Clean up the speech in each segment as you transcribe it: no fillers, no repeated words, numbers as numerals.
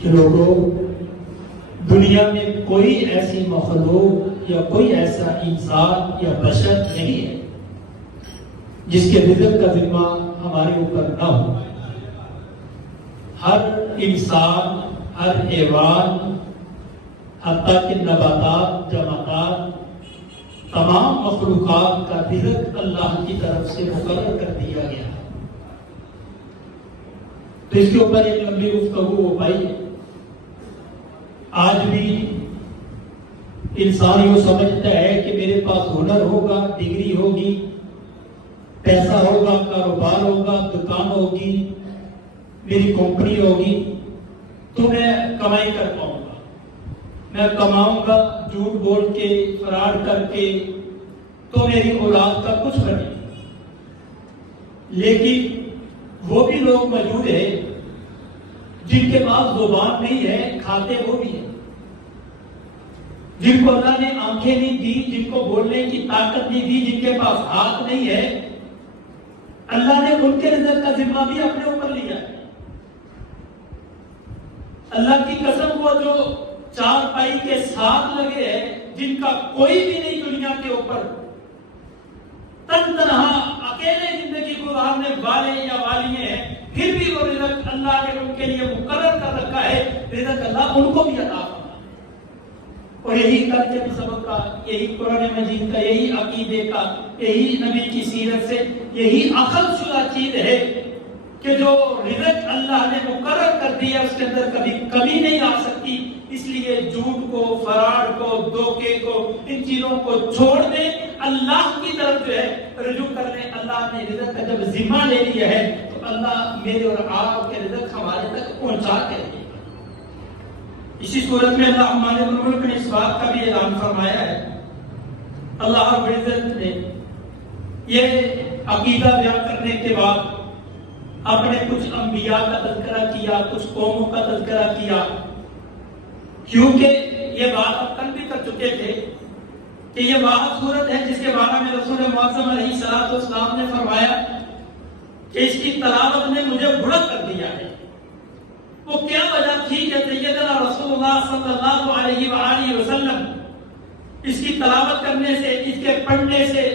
کہ لوگوں، دنیا میں کوئی ایسی مخلوق یا کوئی ایسا انسان یا بشر نہیں ہے جس کے رزق کا ذمہ ہمارے اوپر نہ ہو۔ ہر انسان، ہر حیوان، حتیٰ کہ نباتات، جمادات، تمام مخلوقات کا رزق اللہ کی طرف سے مقرر کر دیا گیا۔ تو اس کے اوپر ایک لمبی گفتگو ہو پائی ہے۔ آج بھی انسان یہ سمجھتا ہے کہ میرے پاس ہنر ہوگا، ڈگری ہوگی، پیسہ ہوگا، کاروبار ہوگا، دکان ہوگی، میری کمپنی ہوگی تو میں کمائی کر پاؤں گا، میں کماؤں گا جھوٹ بول کے، فراڈ کر کے، تو میری اولاد کا کچھ بنے گا۔ لیکن وہ بھی لوگ موجود ہیں جن کے پاس زبان نہیں ہے، کھاتے وہ بھی ہیں، جن کو اللہ نے آنکھیں نہیں دی، جن کو بولنے کی طاقت نہیں دی، جن کے پاس ہاتھ نہیں ہے، اللہ نے ان کے رزق کا ذمہ بھی اپنے اوپر لیا ہے۔ اللہ کی قسم، وہ جو چار پائی کے ساتھ لگے ہیں، جن کا کوئی بھی نہیں دنیا کے اوپر، تن تنہا اکیلے زندگی گزارنے والے یا والی ہیں، پھر بھی وہ رزق اللہ نے ان کے لیے مقرر کر رکھا ہے، رزق اللہ ان کو بھی عطا فرمائے۔ اور یہی کل کے سبق کا، یہی قرآن مجید کا، یہی عقیدے کا، یہی نبی کی سیرت سے یہی عقل شدہ چیز ہے کہ جو رزق اللہ نے مقرر کر دیا اس کے اندر کبھی کمی نہیں آ سکتی۔ اس لیے جھوٹ کو، فراڈ کو، دھوکے کو، ان چیزوں کو چھوڑ دیں، اللہ کی طرف جو ہے رجوع کر لیں۔ اللہ نے رزق کا جب ذمہ لے لیا ہے تو اللہ میرے اور آپ کے رزق ہمارے تک پہنچا کے دے گا۔ اسی صورت میں اللہ مالک الملک نے اس بات کا بھی اعلان فرمایا ہے۔ اللہ رب العزت نے یہ عقیدہ بیان کرنے کے بعد اپنے کچھ انبیاء کا تذکرہ کیا، کچھ قوموں کا تذکرہ کیا، کیونکہ یہ بات اب کل بھی کر چکے تھے کہ یہ واحد صورت ہے جس کے بارے میں رسول معظم علیہ السلام نے فرمایا کہ اس کی تلاوت نے مجھے بڑک کر دیا ہے۔ وہ کیا وجہ تھی کہ سیدنا رسول اللہ صلی اللہ علیہ وآلہ وسلم اس کی تلاوت کرنے سے، اس کے پڑھنے سے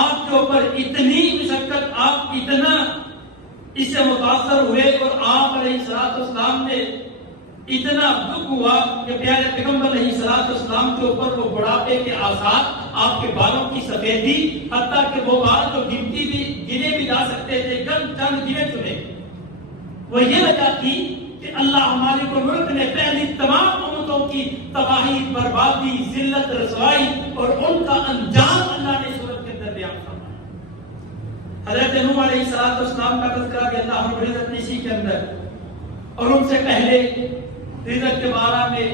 آپ کے اوپر اتنی مشقت، آپ اتنا اس سے متاثر ہوئے اور آپ علیہ السلام نے اتنا دکھ ہوا کہ پیارے پیغمبر علیہ السلام کے اوپر وہ بڑھاپے کے آثار، آپ کے بالوں کی سفیدی، حتیٰ کہ وہ بال جو گنے بھی جا سکتے تھے، چند گنے چنے، وہ یہ وجہ تھی کہ اللہ مالک الملک نے پہلی تمام امتوں کی تباہی، بربادی، ذلت، رسوائی اور ان کا انجام اللہ نے سورت کے اندر بیان فرمایا۔ حضرت نوح علیہ السلام کا تذکرہ بھی اللہ رب العزت نے اسی کے اندر، اور ان سے پہلے رزق کے بارے میں،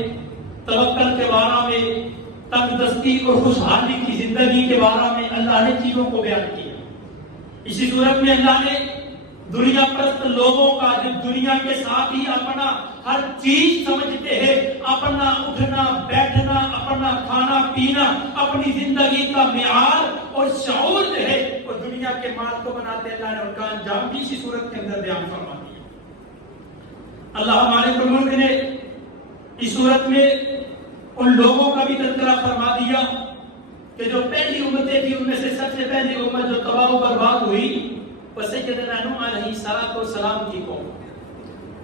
توکل کے بارے میں، تنگ دستی اور خوشحالی کی زندگی کے بارے میں اللہ نے چیزوں کو بیان کیا۔ اسی صورت میں اللہ نے دنیا پرست لوگوں کا، جو دنیا کے ساتھ ہی اپنا ہر چیز سمجھتے ہیں، اپنا اٹھنا بیٹھنا، اپنا کھانا پینا، اپنی زندگی کا معیار اور شعور جو ہے وہ دنیا کے مال کو بناتے، اللہ نے ان کا انجام بھی اسی صورت کے اندر بیان فرما دیا۔ اللہ مالک الملک نے اس صورت میں ان لوگوں کا بھی تذکرہ فرما دیا کہ جو پہلی امتیں تھی، ان میں سے سب سے پہلی امت جو تباہ و برباد ہوئی وہ سیدنا نوح علیہ السلام کی قوم۔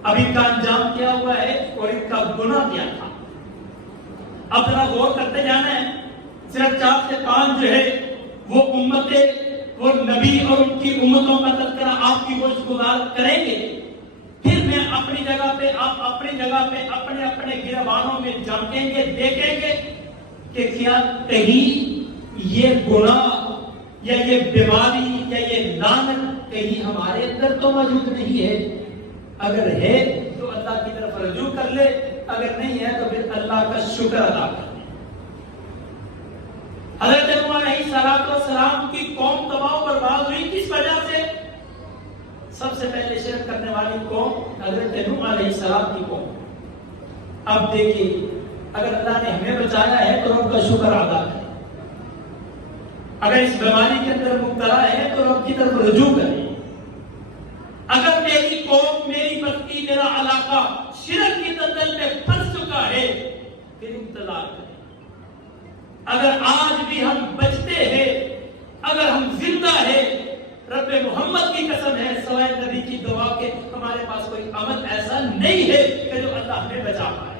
اب ان کا انجام کیا ہوا ہے اور ان کا گناہ کیا تھا، اب ذرا غور کرتے جانا ہے۔ صرف 4 سے 5 جو ہے وہ امتیں، وہ نبی اور ان کی امتوں کا تذکرہ آپ کی گوشت گزار کریں گے، پھر میں اپنی جگہ پہ، آپ اپنی جگہ پہ اپنے اپنے گربانوں میں جھانکیں گے، دیکھیں گے کہ کیا کہیں یہ گناہ یا یہ بیماری یا یہ لعنت کہیں ہمارے اندر تو موجود نہیں ہے۔ اگر ہے تو اللہ کی طرف رجوع کر لے، اگر نہیں ہے تو پھر اللہ کا شکر ادا کر لے۔ حضرت نوح علیہ السلام کی قوم تباہ و برباد ہوئی کس وجہ سے؟ سب سے پہلے شرک کرنے والی قوم حضرت نوح علیہ السلام کی قوم۔ اب دیکھیے، اگر اللہ نے ہمیں بچایا ہے تو رب کا شکر ادا کریں، اگر اس بیماری کے اندر مبتلا ہے تو رب کی طرف رجوع کریں، اگر میری میرا علاقہ شرک کی دلدل میں پھنس چکا ہے، پھر انتظار کریں۔ اگر آج بھی ہم بچتے ہیں، اگر ہم زندہ ہیں، رب محمد کی قسم ہے سوائے نبی کی دعا کے ہمارے پاس کوئی عمل ایسا نہیں ہے کہ جو اللہ ہمیں بچا پائے۔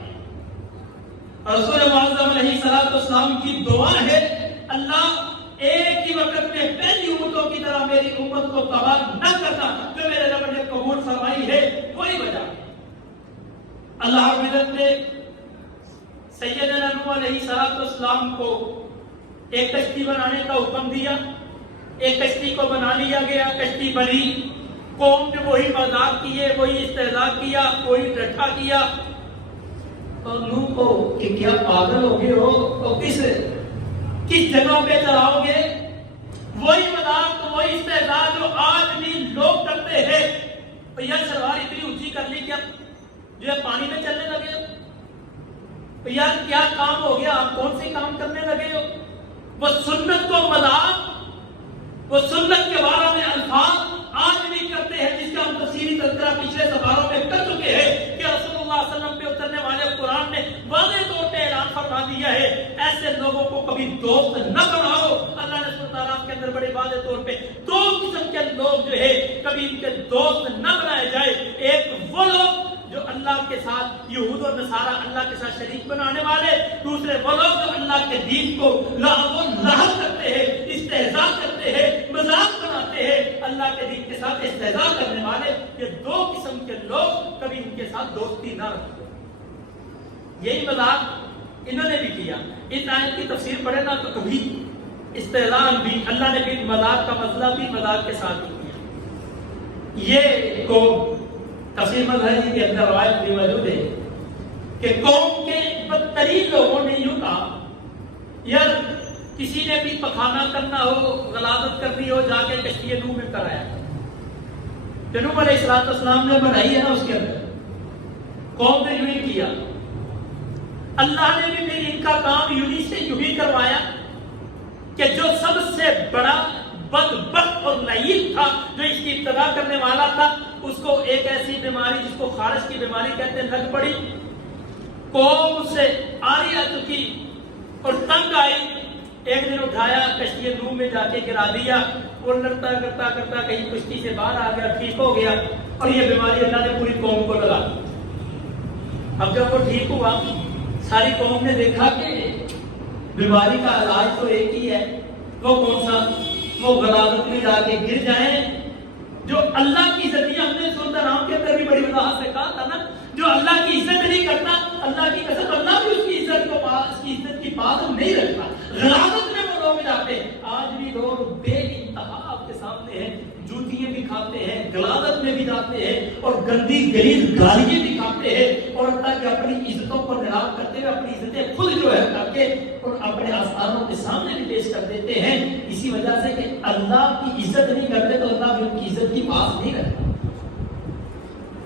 اور رسول معظم علیہ الصلوۃ والسلام کی دعا ہے، اللہ ایک ہی وقت میں پہلی امتوں کی طرح میری امت کو تباہ نہ کرنا، جو میرے رب نے قبول فرمائی ہے کوئی وجہ نہیں۔ اللہ رب نے سیدنا نوح علیہ السلام کو ایک کشتی بنانے کا حکم دیا، ایک کشتی کو بنا لیا گیا، کشتی بنی، قوم نے وہی مذاق کیے، وہی استہزاء کیا، وہی ڈٹھا کیا، اور نوح کو کہ کیا پاگل ہو گئے ہو، تو کس جگہوں پہ چلاؤ گے؟ وہی مذاق، وہی استہزاء جو آج بھی لوگ کرتے ہیں۔ تو یہ سلوار اتنی اونچی کر لی کہ اب جو ہے پانی میں چلنے لگے ہو، تو یار کیا کام ہو گیا، آپ کون سے کام کرنے لگے ہو؟ وہ سنت کو مذاق، وہ سنت کے بارے میں الفاظ آج بھی کرتے ہیں، جس کا ہم تفصیلی تذکرہ پچھلے سفاروں میں کر چکے ہیں کہ رسول اللہ صلی اللہ علیہ وسلم پہ اترنے والے قرآن نے واضح طور پہ اعلان فرما دیا ہے ایسے لوگوں کو کبھی دوست نہ بناؤ۔ اللہ نے سورۃ الاعراف کے اندر بڑے واضح طور پہ دو قسم کے لوگ جو ہے کبھی ان کے دوست نہ بنائے جائے۔ ایک وہ لوگ جو اللہ کے ساتھ یہود و نصارہ اللہ کے ساتھ شریک بنانے والے، دوسرے وہ لوگ جو اللہ کے دین کو لعب و لہو کرتے ہیں، استہزاء کرتے ہیں، مذاق بناتے ہیں، اللہ کے دین کے ساتھ استہزاء کرنے والے۔ یہ دو قسم کے لوگ کبھی ان کے ساتھ دوستی نہ رکھو۔ یہی مذاق انہوں نے بھی کیا۔ اس آیت کی تفسیر پڑھے نا تو کبھی استہزاء بھی، اللہ نے بھی مذاق کا مسئلہ بھی مذاق کے ساتھ ہی کیا۔ یہ قوم تفسیر مظہری کے اندر روایت بھی موجود ہے کہ قوم کے بدترین لوگوں نے یوں کہا، یار کسی نے بھی پخانہ کرنا ہو، غلاظت کرنی ہو، جا کے کشتی نوح میں کرایا۔ نوح علیہ السلام نے بنائی ہے نا، اس کے اندر قوم نے یوں ہی کیا۔ اللہ نے بھی ان کا کام یوں ہی کروایا کہ جو سب سے بڑا بدبخت اور لعین تھا، جو اس کی ابتدا کرنے والا تھا، اس کو ایک ایسی بیماری جس کو خارش کی بیماری کہتے ہیں لگ پڑی۔ قوم اس سے آری آ چکی اور تنگ آئی، ایک دن اٹھایا کشتی نوح میں جا کے گرا دیا، اور لڑتا کرتا کرتا کہیں کشتی سے باہر آ گیا، ٹھیک ہو گیا، اور یہ بیماری اللہ نے پوری قوم کو لگا دی۔ اب جب وہ ٹھیک ہوا، ساری قوم نے دیکھا کہ بیماری کا علاج تو ایک ہی ہے، وہ کون سا؟ وہ غلاظت میں جا کے گر جائیں۔ جو اللہ کی عزت، ہم نے سورۃ الانعام کے اندر بھی بڑی وضاحت سے کہا تھا نا، جو اللہ کی عزت نہیں کرتا، اللہ کی قسم اللہ بھی اس کی عزت کو اس کی عزت کی بات نہیں رکھتا۔ غلاظت میں وہ لوگ جاتے ہیں، آج بھی لوگ بے انتہا آپ کے سامنے ہیں، جوتیاں بھی کھاتے ہیں، غلاظت میں بھی جاتے ہیں، اور گندی غلیظ گالیاں بھی کھاتے ہیں، اور اللہ کی اپنی عزتوں کو نیلام کرتے ہوئے اپنی عزتیں خود جو ہے کر کے اور اپنے آستانوں کے سامنے بھی پیش کر دیتے ہیں، اسی وجہ سے کہ اللہ کی عزت نہیں کرتے تو اللہ بھی ان کی عزت کی بات نہیں کرتا۔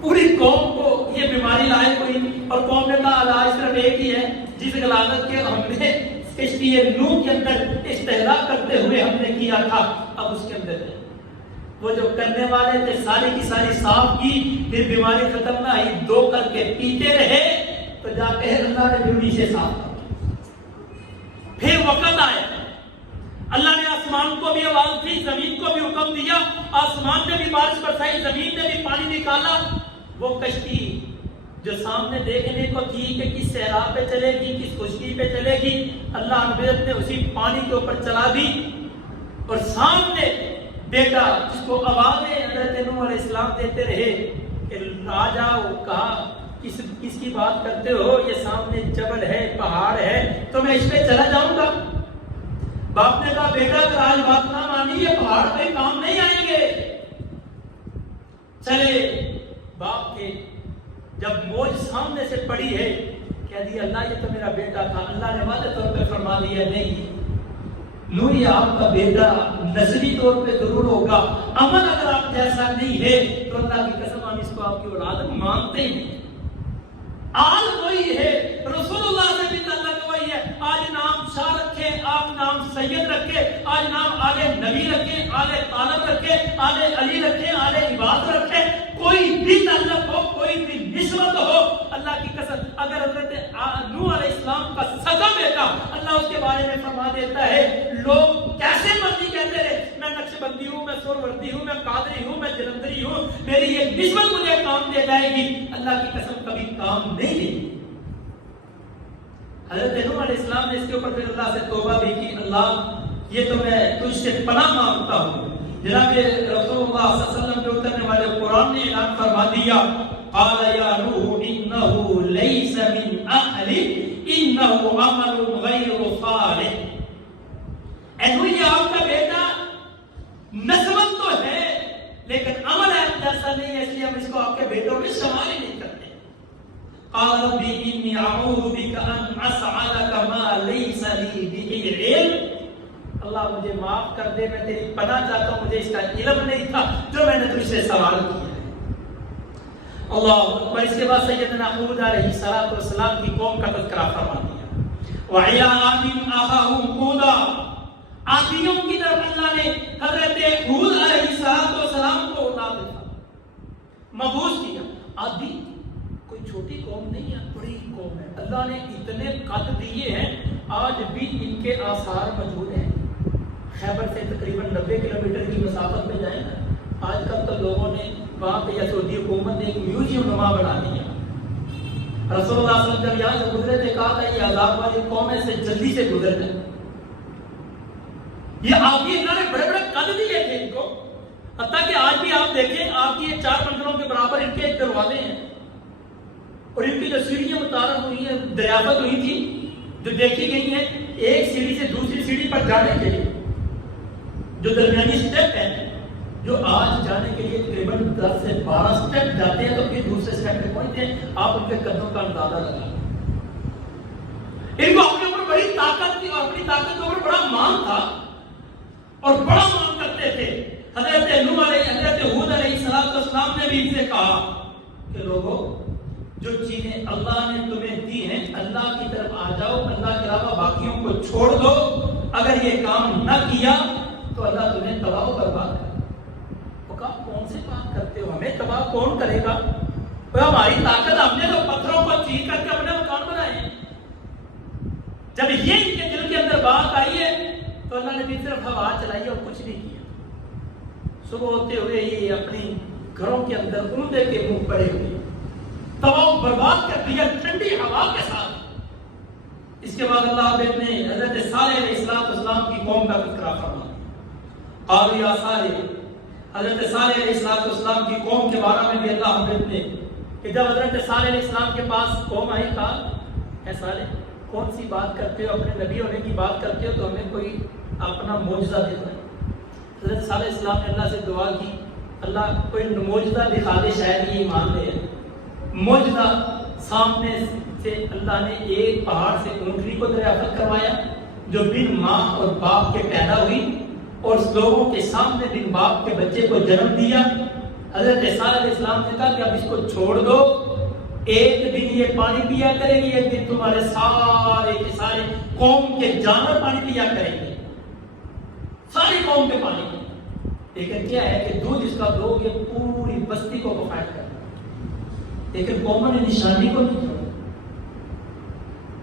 پوری قوم کو یہ بیماری لائق ہوئی، اور قوم نے کہا علاج صرف ایک ہی ہے، جس غلاظت کے ہم نے کشتی نوح کے اندر استہزاء کرتے ہوئے ہم نے کیا تھا، اب اس کے اندر ہے۔ وہ جو کرنے والے تھے ساری کی ساری صاف کی، پھر بیماری ختم نہ ہوئی، دو کر کے پیتے رہے، تو جا کے اللہ نے بیوی سے صاف کیا۔ پھر وقت آیا، اللہ نے آسمان کو بھی آواز دی، زمین کو بھی حکم دیا، آسمان نے بھی بارش برسائی، زمین نے بھی پانی نکالا۔ وہ کشتی جو سامنے دیکھنے کو تھی کہ کس صحرا پہ چلے گی، کس خشکی پہ چلے گی، اللہ رب نے اسی پانی کے اوپر چلا دی، اور سامنے بیٹا جس کو آوازیں حضرت نوح علیہ السلام دیتے رہے کہ آ جاؤ، کہا کس کی بات کرتے ہو، یہ سامنے جبل ہے، پہاڑ ہے، تو میں اس پہ چلا جاؤں گا؟ باپ نے کہا بیٹا اگر آج بات نہ مانی یہ پہاڑ پہ کام نہیں آئیں گے۔ چلے باپ کے جب موج سامنے سے پڑی ہے، کہہ دیا اللہ یہ تو میرا بیٹا تھا۔ اللہ نے واضح طور پہ فرما دیا نہیں، نوح یہ آپ کا بیٹا نسلی طور پہ ضرور ہوگا، عمل اگر آپ جیسا نہیں ہے تو اللہ کی قسم ہم اس کو آپ کی اولاد مانتے ہیں۔ آج وہی ہے، رسول اللہ سے بھی تعلق وہی ہے۔ آج نام شاہ رکھے، آپ نام سید رکھے، آج نام آل نبی رکھے، آل طالب رکھے، آل علی رکھے، آل عباد رکھے، کوئی بھی تعلق ہو، کوئی بھی دیتا ہے. لوگ کیسے مرضی کہتے رہے, میں نقش بندی ہوں, میں سہروردی ہوں, میں قادری ہوں, میں جلندری ہوں, میری ایک نسبت مجھے کام دے جائے گی. اللہ کی قسم کبھی کام نہیں دے گی. حضرت نوح علیہ السلام نے اس کے اوپر پھر اللہ سے توبہ بھی کی, اللہ یہ تو میں تجھ سے پناہ مانگتا ہوں. جناب رسول اللہ صلی اللہ علیہ وسلم کے اترنے والے قرآن نے اعلان فرما دیا, قال یا نوح انه ليس من اهلك انه عمل غیر صالح. اے نوح یہ آپ کا بیٹا نسبت تو ہے لیکن عمل ایسا نہیں ہے, اس لیے ہم اس کو آپ کے بیٹوں میں شمار ہی نہیں کرتے. قال رب انی اعوذ بک ان اسالک ما لیس لی به علم. اللہ مجھے معاف کر دے, میں تیری پناہ چاہتا ہوں, مجھے اس کا علم نہیں تھا جو میں نے تجھ سے سوال کیا ہے. اللہ اکبر. اس کے بعد سیدنا ہود علیہ السلام کی قوم کا تذکرہ فرما دیا. وَإِلَىٰ عَادٍ أَخَاهُمْ هُودًا. عادیوں کی طرف اللہ نے حضرت ہود علیہ السلام کو مبعوث کیا. عادی کوئی چھوٹی قوم نہیں ہے, بڑی قوم ہے. اللہ نے اتنے قد دیے ہیں, آج بھی ان کے آثار موجود ہیں. خیبر سے تقریباً 90 کلومیٹر کی مسافت میں جائیں نا, آج کل تو لوگوں نے وہاں پہ یا سعودی حکومت نے ایک میوزیم نما بنا دیا. رسول اللہ صلی اللہ علیہ وسلم جب یہاں سے گزرے تھے, کہا تھا یہ عذاب والی قوم سے جلدی سے گزر جائے. یہ آپ کی انہوں نے بڑے بڑے قد دیے تھے ان کو, حتیٰ کہ آج بھی آپ دیکھیں آپ کی 4 منزلوں کے برابر ان کے دروازے ہیں, اور ان کی جو سیڑھیاں متعارف ہوئی ہیں, دریافت ہوئی تھی, جو دیکھی گئی ہیں, ایک سیڑھی سے دوسری سیڑھی پر جانے کے لیے جو درمیانی سٹیپ ہے, جو آج جانے کے لیے تقریباً 10 سے 12 سٹیپ جاتے ہیں تو پھر دوسرے سٹیپ پہ پہنچتے ہیں. آپ ان کے قدموں کا اندازہ لگا. ان کو اپنے اوپر بڑی طاقت تھی اور اپنی طاقت کے اوپر بڑا مان تھا اور بڑا مان کرتے تھے. حضرت ہود علیہ السلام نے بھی ان سے کہا کہ لوگوں, جو چیزیں اللہ نے تمہیں دی ہیں اللہ کی طرف آ جاؤ, اللہ کے علاوہ باقیوں کو چھوڑ دو. اگر یہ کام نہ کیا تو اللہ تمہیں تباہ و برباد کرے. وہ کہا کون سے بات کرتے ہو, ہمیں تباہ کون کرے گا؟ ہماری طاقت, ہم نے تو پتھروں کو چیر کر کے اپنے مکان بنائے ہیں. جب یہ ان کے دل کے اندر بات آئی ہے تو اللہ نے بھی صرف ہوا چلائی اور کچھ نہیں کیا. صبح ہوتے ہوئے یہ اپنی گھروں کے اندر اوندے کے منہ پڑے ہوئے تباہ و برباد کر دیا ٹھنڈی ہوا کے ساتھ. اس کے بعد اللہ نے حضرت صالح علیہ السلام کی قوم کا تذکرہ فرمایا. قالوا یا صالح, حضرت صالح علیہ السلام کی قوم کے بارے میں بھی اللہ نے کہ جب حضرت صالح علیہ السلام کے پاس قوم آئی, کہا اے صالح کون سی بات کرتے ہو, اپنے نبی ہونے کی بات کرتے ہو تو ہمیں کوئی اپنا معجزہ دکھائے. حضرت صالح علیہ السلام نے اللہ سے دعا کی, اللہ کوئی معجزہ دکھا دے, شاید یہ ایمان لے. معجزہ سامنے سے اللہ نے ایک پہاڑ سے اونٹنی کو دریافت کروایا جو بن ماں اور باپ کے پیدا ہوئی اور لوگوں کے سامنے بن باپ کے بچے کو جنم دیا. حضرت صالح علیہ السلام نے کہا کہ اب اس کو چھوڑ دو, ایک دن یہ پانی پیا کرے گی, ایک دن تمہارے سارے کے سارے قوم کے جانور پانی پیا کریں گے, ساری قوم کے پانی. لیکن کیا ہے کہ دودھ اس کا دو گے پوری بستی کو کفایت کرنا. لیکن قوم نے نشانی کو نہیں چھوڑا.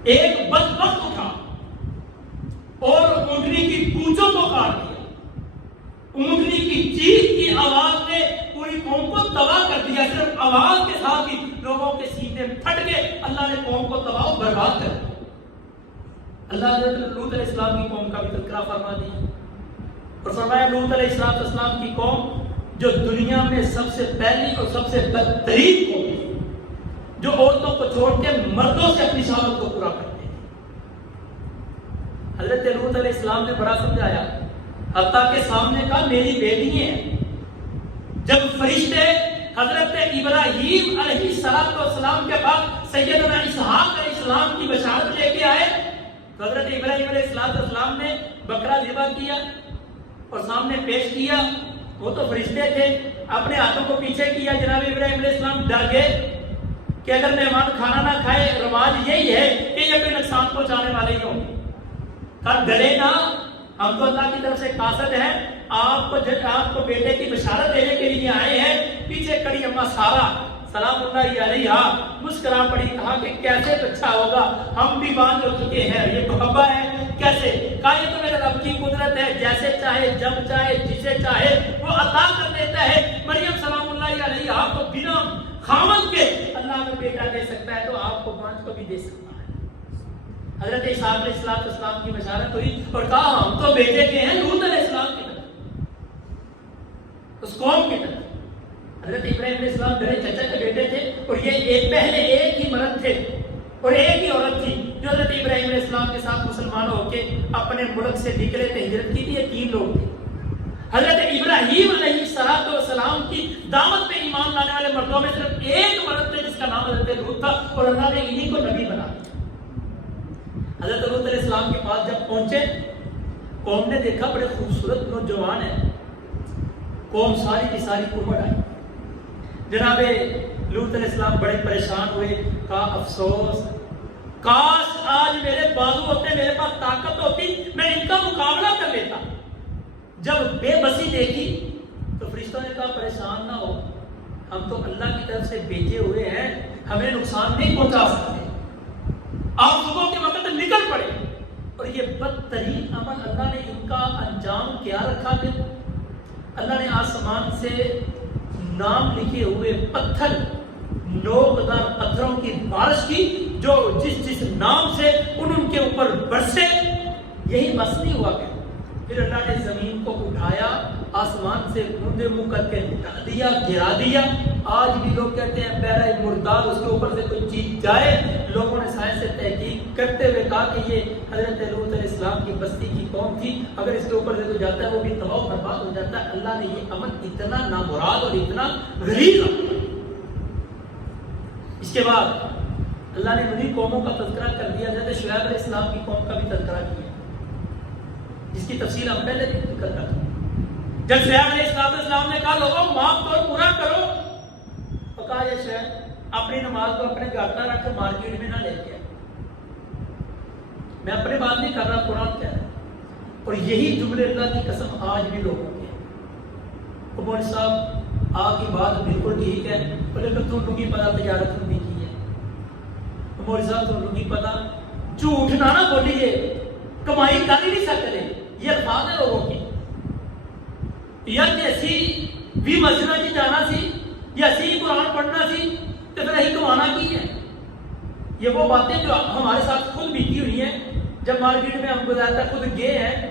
ایک بدبخت اٹھا اور اونٹنی کی پونچھوں کو کاٹ دیا. اونٹنی کی چیخ کی آواز نے پوری قوم کو تباہ کر دیا. صرف آواز کے ساتھ ہی لوگوں کے سینے پھٹ گئے. اللہ نے قوم کو تباہ و برباد کر دیا. اللہ نے لوط علیہ السلام کی قوم کا بھی تذکرہ فرما دیا اور فرمایا لوط علیہ السلام کی قوم جو دنیا میں سب سے پہلی اور سب سے بدترین قوم ہے, جو عورتوں کو چھوڑ کے مردوں سے اپنی شہوت کو پورا کرتے ہیں. حضرت لوط علیہ السلام نے بڑا سمجھایا, حتیٰ کہ سامنے کہا میری بیٹی ہیں. جب فرشتے حضرت ابراہیم علیہ السلام کے پاس سیدنا اسحاق علیہ السلام کی بشارت لے کے آئے تو حضرت ابراہیم علیہ السلام نے بکرا ذبح کیا اور سامنے پیش کیا. وہ تو فرشتے تھے, اپنے ہاتھوں کو پیچھے کیا. جناب ابراہیم علیہ السلام ڈر گئے کہ اگر مہمان کھانا نہ کھائے, رواج یہی ہے کہ یہ کوئی نقصان پہنچانے والے ہی ہوں. کہا ڈرے نہ, ہم تو اللہ کی طرف سے قاصد ہیں, آپ کو بیٹے کی بشارت دینے کے لیے آئے ہیں. پیچھے کڑی اما سلام اللہ علیہ مسکرا پڑی، کہا کہ کیسے اچھا ہوگا، ہم بھی باندھ ہو چکے ہیں، یہ محبہ ہے کیسے؟ کہا یہ تو میرے رب کی قدرت ہے، جیسے چاہے جب چاہے جسے چاہے وہ عطا کر دیتا ہے۔ مریم سلام اللہ علیہ کو بنا خاوند کے اللہ میں بیٹا دے سکتا ہے تو آپ کو پانچ کو بھی دے سکتا ہے۔ حضرت عیسیٰ علیہ السلام کی بشارت ہوئی اور کہا ہم تو بیٹے کے ہیں لوط علیہ السلام کی طرف، اس قوم کی طرف۔ حضرت ابراہیم علیہ السلام میرے چچا کے بیٹے تھے اور یہ پہلے ایک ہی مرد تھے اور ایک ہی عورت تھی جو حضرت ابراہیم علیہ السلام کے ساتھ مسلمان ہو کے اپنے ملک سے نکلے تھے، ہجرت کی تھی، یہ 3 لوگ تھے۔ حضرت ابراہیم علیہ السلام کی دعوت پہ ایمان لانے والے مردوں میں صرف ایک مرد تھے جس کا نام حضرت لوط تھا اور اللہ نے انہی کو نبی بنا دیا۔ حضرت لوط علیہ السلام کے پاس جب پہنچے، قوم نے دیکھا بڑے خوبصورت نوجوان ہیں، قوم ساری کی ساری امڑ آئی۔ جناب لوط علیہ السلام بڑے پریشان ہوئے، کہا افسوس، کاش آج میرے بازو ہوتے، میرے پاس طاقت ہوتی، میں ان کا مقابلہ کر لیتا۔ جب بے بسی دیکھی تو فرشتوں نے کہا پریشان نہ ہو، ہم تو اللہ کی طرف سے بھیجے ہوئے ہیں، ہمیں نقصان نہیں پہنچا سکتے، آپ صبح کے وقت نکل پڑے۔ اور یہ بدترین عمل اللہ نے ان کا انجام کیا رکھا کہ اللہ نے آسمان سے نام لکھے ہوئے پتھر، نوکدار پتھروں کی بارش کی، جو جس نام سے ان کے اوپر برسے، یہی بس نہیں ہوا کہ پھر اللہ نے زمین کو اٹھایا، آسمان سے گوندے منہ کر کے ڈال دیا، گرا دیا۔ آج بھی لوگ کہتے ہیں پیرا مردار، اس کے اوپر سے کوئی چیز جائے، لوگوں نے سائنس سے تحقیق کرتے ہوئے کہا کہ یہ حضرت لوط علیہ السلام کی بستی کی قوم تھی، اگر اس کے اوپر سے کوئی جاتا ہے وہ بھی تباہ و برباد ہو جاتا ہے۔ اللہ نے یہ عمل اتنا نامراد اور اتنا غلیظ عمل۔ اس کے بعد اللہ نے انہی قوموں کا تذکرہ کر دیا، حضرت شعیب علیہ السلام کی قوم کا بھی تذکرہ کیا، جس کی تفصیل ہم پہلے بھی ذکر کر چکے۔ جب شعیب علیہ السلام نے کہا لوگوں معاف کرو، پورا کرو، تو کہا یہ شعیب اپنی نماز کو اپنے گھر نہ رکھ، مارکیٹ میں نہ لے کے، میں اپنی بات نہیں کر رہا، قرآن کہہ رہا ہے۔ اور یہی جملے اللہ کی قسم آج بھی لوگوں کے ہیں۔ مولوی صاحب آپ کی بات بالکل ٹھیک ہے، لیکن تم لوگوں کی پتہ تجارت نہیں کی ہے، مولوی صاحب تم لوگوں کی پتہ جھوٹ نہ بولیے، کمائی کر ہی نہیں سکتے، یہ الفاظ ہے لوگوں کی۔ یا اسی بھی مسجد میں جانا سی، یا اسی قرآن پڑھنا سی، تو پھر یہی کمانا کی ہے۔ یہ وہ باتیں جو ہمارے ساتھ خود بیتی ہوئی ہیں، جب مارکیٹ میں ہم گزارتا خود گئے ہیں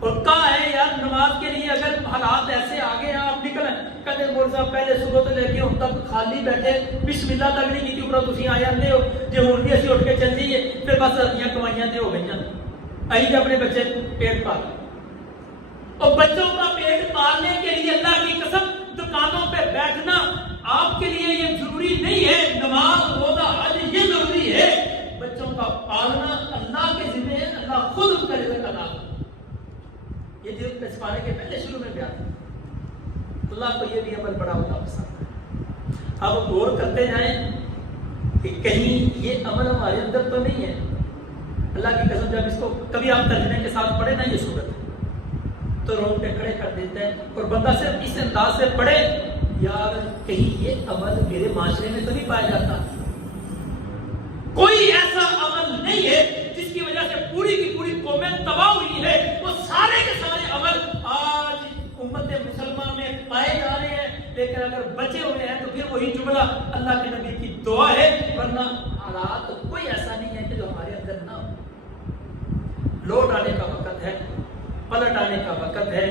اور کہا ہے یار نماز کے لیے اگر حالات ایسے آگے ہیں آپ نکلیں، کہتے ہیں مولوی صاحب پہلے صبح تو لے کے ہم تک خالی بیٹھے، بسم اللہ تک نہیں کی، اوپر تسی آ جاتے ہو جو ہوں بھی اسی اٹھ کے چل جائیے، پھر بس ادیاں کمائیاں تے ہو گئی آئی اپنے بچے پیٹ پال، اور بچوں کا پیٹ پالنے کے لیے اللہ کی قسم دکانوں پہ بیٹھنا آپ کے لیے یہ ضروری نہیں ہے، نماز روزہ حج یہ ضروری ہے، بچوں کا پالنا اللہ کے ذمہ ہے، اللہ خود ان کا رزق ادا کرے۔ یہ دل کے سپارے کے پہلے شروع میں بیان ہے، اللہ کو یہ بھی عمل بڑا ہوتا پسند ہے۔ اب غور کرتے جائیں کہ کہیں یہ عمل ہمارے اندر تو نہیں ہے۔ اللہ کی قسم جب اس کو کبھی آپ ترجمے کے ساتھ پڑھے نا یہ صورت تو روک کے کھڑے کر دیتے ہیں، اور بندہ صرف اس انداز سے پڑھے یار کہیں یہ عمل میرے معاشرے میں تو نہیں پایا جاتا۔ کوئی ایسا عمل نہیں ہے جس کی وجہ سے پوری کی پوری قومیں تباہ ہوئی ہے، وہ سارے کے سارے عمل آج امت مسلمہ میں پائے جا رہے ہیں، لیکن اگر بچے ہوئے ہیں تو پھر وہی جملہ اللہ کے نبی کی دعا ہے، ورنہ حالات کوئی ایسا نہیں ہے کہ جو ہمارے اندر نہ ہو۔ لوٹ آنے کا وقت ہے، پلٹ آنے کا وقت ہے،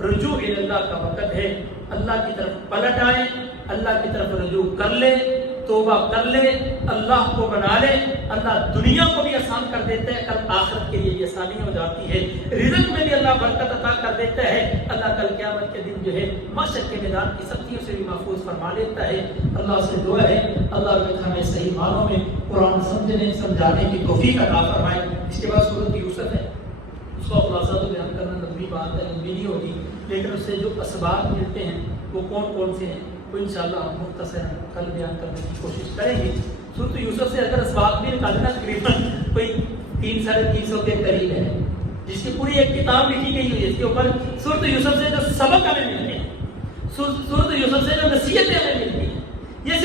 رجوع اللہ کا وقت ہے، اللہ کی طرف پلٹ آئیں، اللہ کی طرف رجوع کر لے، توبہ کر لے، اللہ کو بنا لے، اللہ دنیا کو بھی آسان کر دیتا ہے، کل آخرت کے لیے بھی آسانی ہو جاتی ہے، رزق میں بھی اللہ برکت عطا کر دیتا ہے، اللہ کل قیامت کے دن جو ہے محشر کے میدان کی سختیوں سے بھی محفوظ فرما لیتا ہے۔ اللہ سے دعا ہے اللہ ہمیں صحیح معنوں میں قرآن سمجھنے سمجھانے کی توفیق عطا فرمائے۔ اس کے بعد سورۃ یوسف ہے، اس کا خلاصہ تو بیان کرنا لمبی بات ہے، لمبی نہیں ہوگی، لیکن اس سے جو اسباب ملتے ہیں وہ کون کون سے ہیں وہ انشاءاللہ ہم مختصر کل بیان کرنے کی کوشش کریں گے۔ سورۃ یوسف سے اگر اسباب بھی نکالنا تقریباً کوئی 300-350 کے قریب ہے، جس کی پوری ایک کتاب لکھی گئی ہوئی ہے، اس کے اوپر سورۃ یوسف سے جو سبق ہمیں ملتے ہیں، سورۃ یوسف سے جو نصیحتیں ہمیں ملتی ہیں، یہ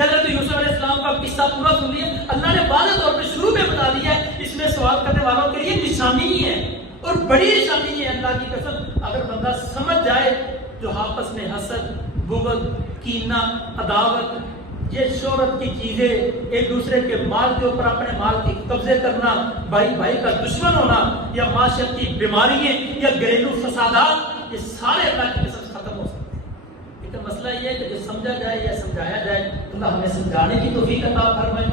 کہ حضرت یوسف علیہ السلام کا قصہ پورا سن لیا، اللہ نے واضح طور پہ شروع میں بتا دیا ہے، اس میں سوال کرنے والوں کے لیے نشانی ہی ہے اور بڑی نشانی ہے اللہ کی قسم، اگر بندہ سمجھ جائے جو آپس میں حسد، بغض، کینہ، عداوت، یہ شہرت کی چیزیں، ایک دوسرے کے مال کے اوپر اپنے مال کی قبضے کرنا، بھائی بھائی کا دشمن ہونا، یا معاشرت کی بیماریاں یا گھریلو فسادات، یہ سارے اللہ کی قسم ختم ہو سکتے ہیں۔ لیکن مسئلہ یہ ہے کہ جو سمجھا جائے یا سمجھایا جائے، اللہ ہمیں سمجھانے کی توفیق عطا فرمائے،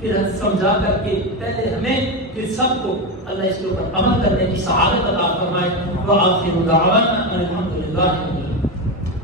پھر سمجھا کر کے پہلے ہمیں پھر سب کو اللہ اس کے اوپر عمل کرنے کی سعادت عطا فرمائے۔ وآخر دعوانا الحمدللہ۔